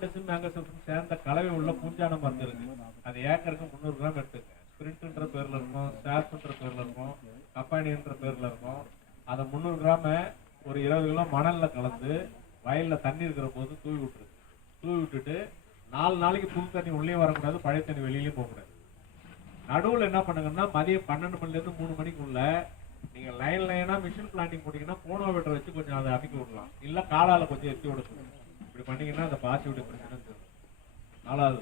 Carbendazim மேங்கோசல்ஃபேட் சேர்ந்த கலவை உள்ள பூஞ்சான மருந்து இருக்கு. அது ஏக்கருக்கு 300 கிராம் எடுத்துங்க. ஸ்பிரிண்ட்ன்ற பேர்ல இருக்கும், ஸ்டார்ப்ன்ற பேர்ல இருக்கும், கப்பானின்ற பேர்ல இருக்கும். அதை 300 கிராம ஒரு 20 கிலோ மணல்ல கலந்து வயல்ல தண்ணி இருக்கிற போது தூவி விட்டுரு. தூவி விட்டுட்டு 4 நாளைக்கு புது தண்ணி உள்ளே வரக்கூடாது, பழைய தண்ணி வெளியிலயும் போகக்கூடாது. நடுவில் என்ன பண்ணுங்கன்னா மதியம் 12 மணில இருந்து 3 மணிக்குள்ள நீங்க லைனா மிஷின் பிளான்டிங் போட்டீங்கன்னா போனோமீட்டர் வச்சு கொஞ்சம் அதை அமைக்க விடலாம், இல்ல காலால கொஞ்சம் எத்தி விட சொல்லுங்க. இப்படி பண்ணீங்கன்னா அந்த பாசி விட பிரச்சனை. 4வது